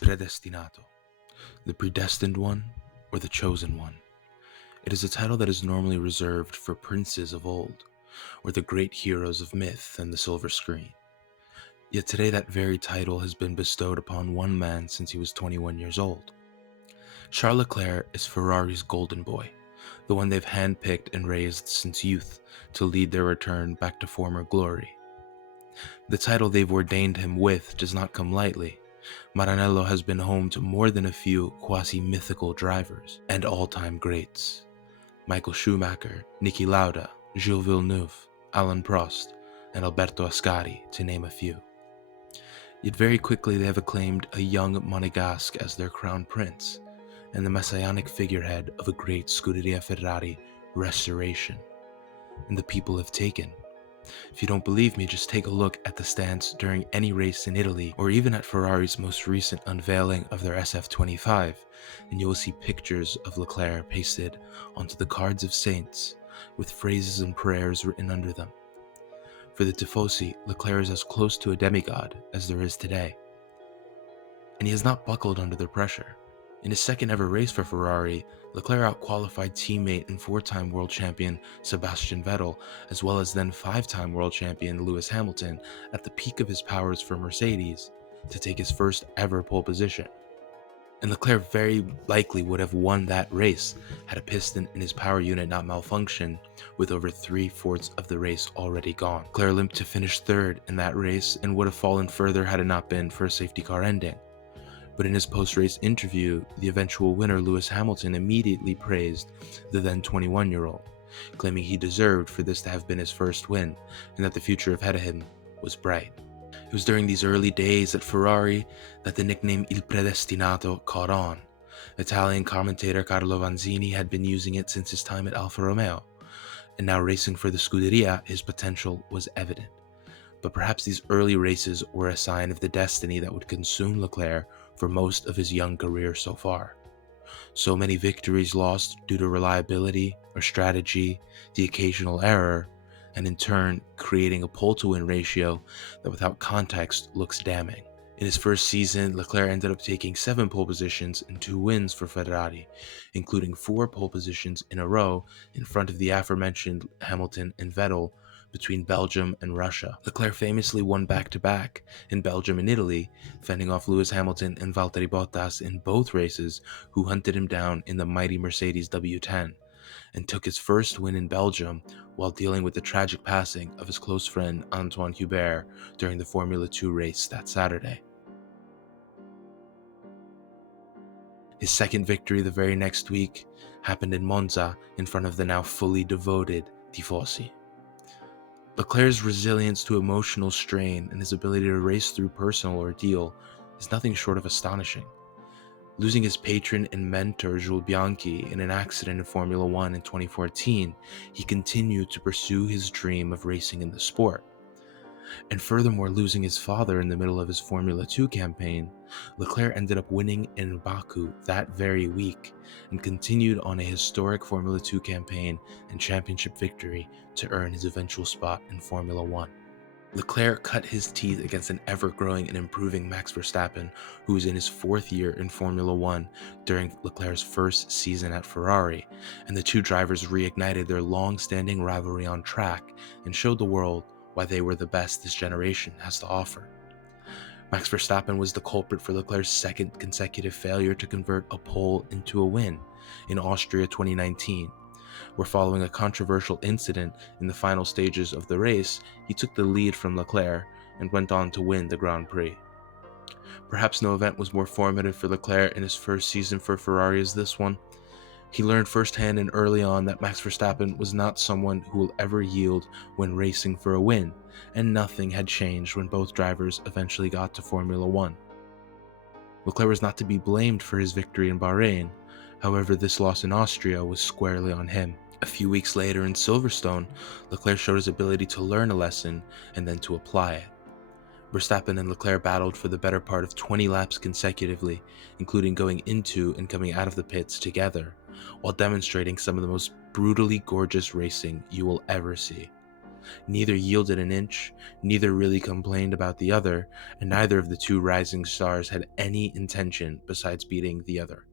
Predestinato, the predestined one or the chosen one. It is a title that is normally reserved for princes of old, or the great heroes of myth and the silver screen. Yet today that very title has been bestowed upon one man since he was 21 years old. Charles Leclerc is Ferrari's golden boy, the one they've handpicked and raised since youth to lead their return back to former glory. The title they've ordained him with does not come lightly. Maranello has been home to more than a few quasi-mythical drivers and all-time greats. Michael Schumacher, Niki Lauda, Gilles Villeneuve, Alain Prost, and Alberto Ascari, to name a few. Yet very quickly they have acclaimed a young Monegasque as their crown prince, and the messianic figurehead of a great Scuderia Ferrari restoration. And the people have taken. If you don't believe me, just take a look at the stands during any race in Italy, or even at Ferrari's most recent unveiling of their SF25, and you will see pictures of Leclerc pasted onto the cards of saints, with phrases and prayers written under them. For the Tifosi, Leclerc is as close to a demigod as there is today. And he has not buckled under the pressure. In his second ever race for Ferrari, Leclerc outqualified teammate and four-time world champion Sebastian Vettel, as well as then five-time world champion Lewis Hamilton, at the peak of his powers for Mercedes, to take his first ever pole position. And Leclerc very likely would have won that race had a piston in his power unit not malfunctioned, with over 3/4 of the race already gone. Leclerc limped to finish third in that race and would have fallen further had it not been for a safety car ending. But in his post-race interview, the eventual winner Lewis Hamilton immediately praised the then 21-year-old, claiming he deserved for this to have been his first win, and that the future ahead of him was bright. It was during these early days at Ferrari that the nickname Il Predestinato caught on. Italian commentator Carlo Vanzini had been using it since his time at Alfa Romeo, and now racing for the Scuderia, his potential was evident. But perhaps these early races were a sign of the destiny that would consume Leclerc for most of his young career so far. So many victories lost due to reliability or strategy, the occasional error, and in turn creating a pole-to-win ratio that without context looks damning. In his first season, Leclerc ended up taking 7 pole positions and 2 wins for Ferrari, including 4 pole positions in a row in front of the aforementioned Hamilton and Vettel between Belgium and Russia. Leclerc famously won back-to-back in Belgium and Italy, fending off Lewis Hamilton and Valtteri Bottas in both races, who hunted him down in the mighty Mercedes W10, and took his first win in Belgium while dealing with the tragic passing of his close friend Antoine Hubert during the Formula 2 race that Saturday. His second victory the very next week happened in Monza in front of the now fully devoted Tifosi. Leclerc's resilience to emotional strain and his ability to race through personal ordeal is nothing short of astonishing. Losing his patron and mentor Jules Bianchi in an accident in Formula 1 in 2014, he continued to pursue his dream of racing in the sport. And furthermore, losing his father in the middle of his Formula 2 campaign, Leclerc ended up winning in Baku that very week and continued on a historic Formula 2 campaign and championship victory to earn his eventual spot in Formula 1. Leclerc cut his teeth against an ever-growing and improving Max Verstappen, who was in his 4th year in Formula 1 during Leclerc's first season at Ferrari, and the two drivers reignited their long-standing rivalry on track and showed the world why they were the best this generation has to offer. Max Verstappen was the culprit for Leclerc's second consecutive failure to convert a pole into a win in Austria 2019, where following a controversial incident in the final stages of the race, he took the lead from Leclerc and went on to win the Grand Prix. Perhaps no event was more formative for Leclerc in his first season for Ferrari as this one. He learned firsthand and early on that Max Verstappen was not someone who will ever yield when racing for a win, and nothing had changed when both drivers eventually got to Formula 1. Leclerc was not to be blamed for his victory in Bahrain, however this loss in Austria was squarely on him. A few weeks later in Silverstone, Leclerc showed his ability to learn a lesson and then to apply it. Verstappen and Leclerc battled for the better part of 20 laps consecutively, including going into and coming out of the pits together, while demonstrating some of the most brutally gorgeous racing you will ever see. Neither yielded an inch, neither really complained about the other, and neither of the two rising stars had any intention besides beating the other.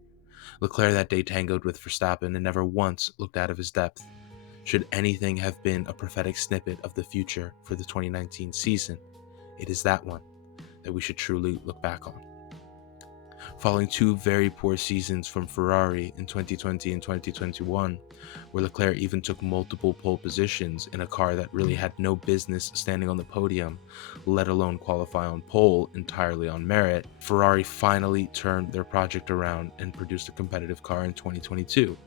Leclerc that day tangoed with Verstappen and never once looked out of his depth. Should anything have been a prophetic snippet of the future for the 2019 season, it is that one that we should truly look back on. Following two very poor seasons from Ferrari in 2020 and 2021, where Leclerc even took multiple pole positions in a car that really had no business standing on the podium, let alone qualify on pole entirely on merit, Ferrari finally turned their project around and produced a competitive car in 2022.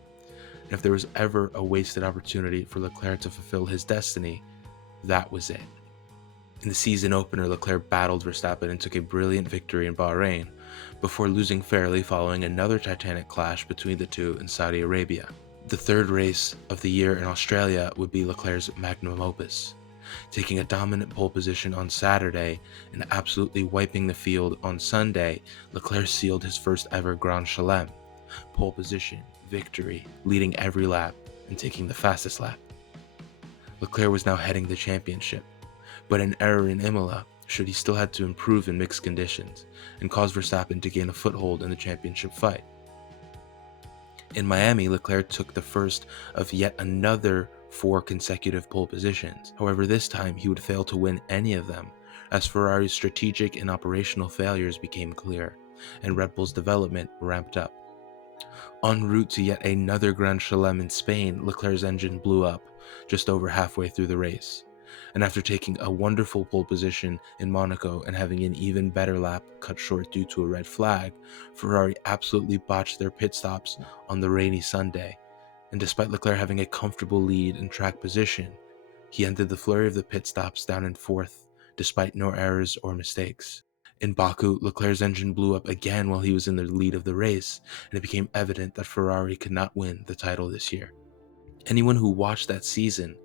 And if there was ever a wasted opportunity for Leclerc to fulfill his destiny, that was it. In the season opener, Leclerc battled Verstappen and took a brilliant victory in Bahrain, before losing fairly following another titanic clash between the two in Saudi Arabia. The third race of the year in Australia would be Leclerc's magnum opus, taking a dominant pole position on Saturday and absolutely wiping the field on Sunday. Leclerc sealed his first ever Grand Chelem, pole position, victory, leading every lap and taking the fastest lap. Leclerc was now heading the championship, but an error in Imola should he still had to improve in mixed conditions and cause Verstappen to gain a foothold in the championship fight. In Miami, Leclerc took the first of yet another 4 consecutive pole positions. However, this time he would fail to win any of them, as Ferrari's strategic and operational failures became clear, and Red Bull's development ramped up. En route to yet another Grand Chelem in Spain, Leclerc's engine blew up just over halfway through the race. And after taking a wonderful pole position in Monaco and having an even better lap cut short due to a red flag, Ferrari absolutely botched their pit stops on the rainy Sunday. And despite Leclerc having a comfortable lead in track position, he ended the flurry of the pit stops down in 4th, despite no errors or mistakes. In Baku, Leclerc's engine blew up again while he was in the lead of the race, and it became evident that Ferrari could not win the title this year. Anyone who watched that season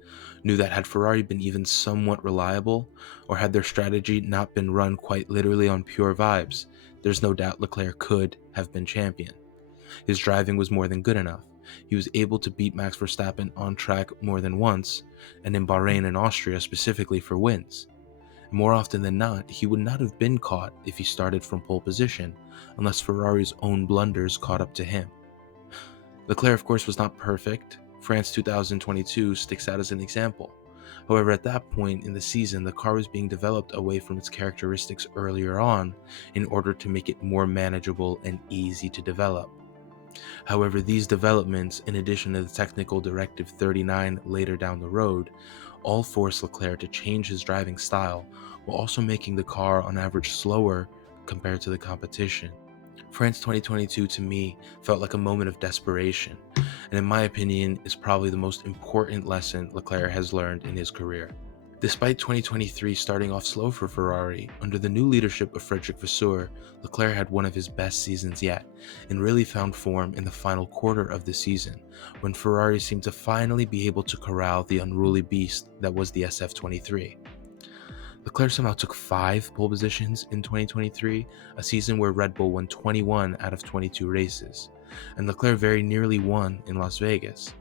knew that had Ferrari been even somewhat reliable, or had their strategy not been run quite literally on pure vibes, there's no doubt Leclerc could have been champion. His driving was more than good enough. He was able to beat Max Verstappen on track more than once, and in Bahrain and Austria specifically for wins. More often than not, he would not have been caught if he started from pole position, unless Ferrari's own blunders caught up to him. Leclerc, of course, was not perfect. France 2022 sticks out as an example. However, at that point in the season, the car was being developed away from its characteristics earlier on in order to make it more manageable and easy to develop. However, these developments, in addition to the technical Directive 39 later down the road, all forced Leclerc to change his driving style, while also making the car on average slower compared to the competition. France 2022 to me felt like a moment of desperation, and in my opinion is probably the most important lesson Leclerc has learned in his career. Despite 2023 starting off slow for Ferrari, under the new leadership of Frédéric Vasseur, Leclerc had one of his best seasons yet, and really found form in the final quarter of the season, when Ferrari seemed to finally be able to corral the unruly beast that was the SF23. Leclerc somehow took 5 pole positions in 2023, a season where Red Bull won 21 out of 22 races, and Leclerc very nearly won in Las Vegas.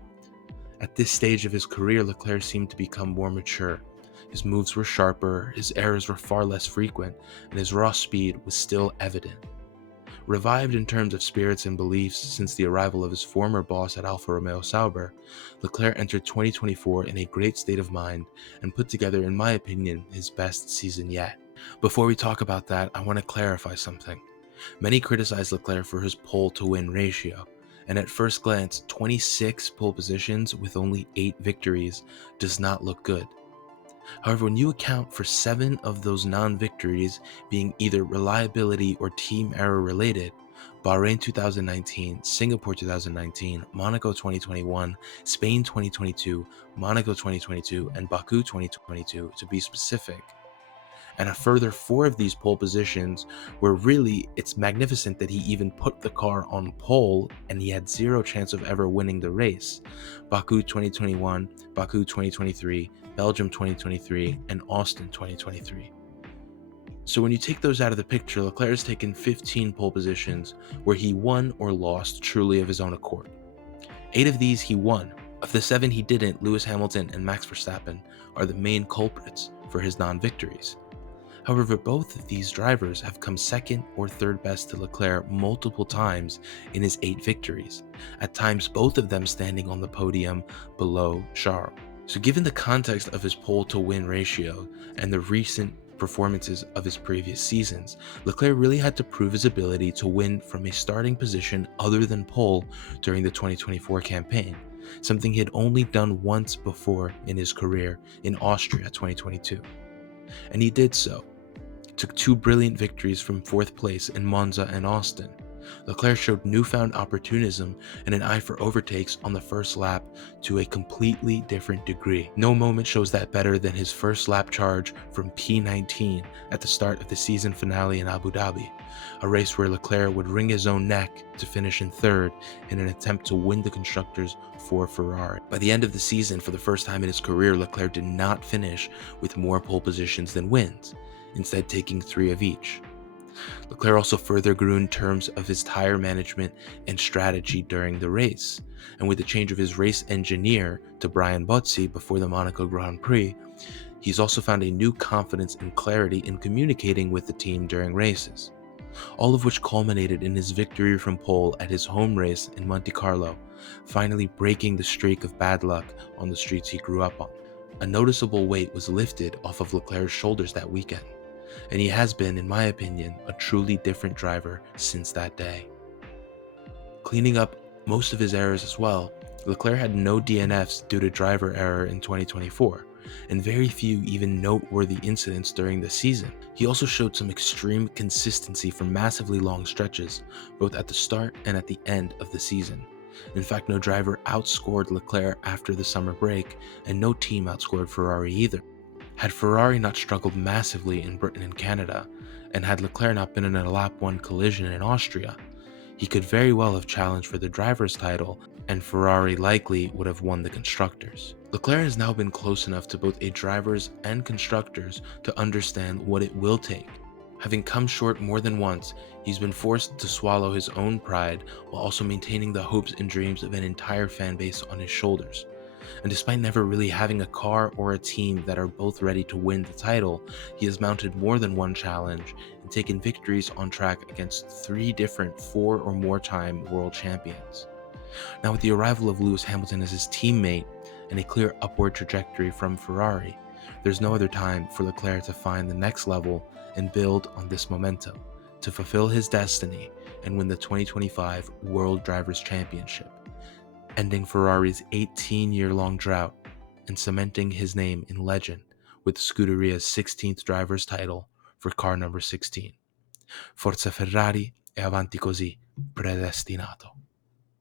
At this stage of his career, Leclerc seemed to become more mature. His moves were sharper, his errors were far less frequent, and his raw speed was still evident. Revived in terms of spirits and beliefs since the arrival of his former boss at Alfa Romeo Sauber, Leclerc entered 2024 in a great state of mind and put together, in my opinion, his best season yet. Before we talk about that, I want to clarify something. Many criticize Leclerc for his pole-to-win ratio, and at first glance, 26 pole positions with only 8 victories does not look good. However, when you account for 7 of those non-victories being either reliability or team error related, Bahrain 2019, Singapore 2019, Monaco 2021, Spain 2022, Monaco 2022, and Baku 2022 to be specific, and a further 4 of these pole positions where really it's magnificent that he even put the car on pole and he had 0 chance of ever winning the race. Baku 2021, Baku 2023, Belgium 2023, and Austin 2023. So when you take those out of the picture, Leclerc has taken 15 pole positions where he won or lost truly of his own accord. 8 of these he won, Of the 7 he didn't, Lewis Hamilton and Max Verstappen are the main culprits for his non-victories. However, both of these drivers have come second or third best to Leclerc multiple times in his 8 victories, at times both of them standing on the podium below Charles. So given the context of his pole to win ratio and the recent performances of his previous seasons, Leclerc really had to prove his ability to win from a starting position other than pole during the 2024 campaign, something he had only done once before in his career in Austria 2022. And he did so. Took 2 brilliant victories from 4th place in Monza and Austin. Leclerc showed newfound opportunism and an eye for overtakes on the first lap to a completely different degree. No moment shows that better than his first lap charge from P19 at the start of the season finale in Abu Dhabi, a race where Leclerc would wring his own neck to finish in 3rd in an attempt to win the constructors for Ferrari. By the end of the season, for the first time in his career, Leclerc did not finish with more pole positions than wins, instead taking 3 of each. Leclerc also further grew in terms of his tire management and strategy during the race, and with the change of his race engineer to Brian Bozzi before the Monaco Grand Prix, he's also found a new confidence and clarity in communicating with the team during races, all of which culminated in his victory from pole at his home race in Monte Carlo, finally breaking the streak of bad luck on the streets he grew up on. A noticeable weight was lifted off of Leclerc's shoulders that weekend, and he has been, in my opinion, a truly different driver since that day. Cleaning up most of his errors as well, Leclerc had no DNFs due to driver error in 2024, and very few even noteworthy incidents during the season. He also showed some extreme consistency for massively long stretches, both at the start and at the end of the season. In fact, no driver outscored Leclerc after the summer break, and no team outscored Ferrari either. Had Ferrari not struggled massively in Britain and Canada, and had Leclerc not been in a lap 1 collision in Austria, he could very well have challenged for the driver's title, and Ferrari likely would have won the constructors. Leclerc has now been close enough to both a drivers and constructors to understand what it will take. Having come short more than once, he's been forced to swallow his own pride while also maintaining the hopes and dreams of an entire fan base on his shoulders. And despite never really having a car or a team that are both ready to win the title, he has mounted more than one challenge and taken victories on track against 3 different 4 or more time world champions. Now, with the arrival of Lewis Hamilton as his teammate and a clear upward trajectory from Ferrari, there's no other time for Leclerc to find the next level and build on this momentum to fulfill his destiny and win the 2025 World Drivers' Championship, ending Ferrari's 18-year-long drought and cementing his name in legend with Scuderia's 16th driver's title for car number 16. Forza Ferrari e avanti così, predestinato.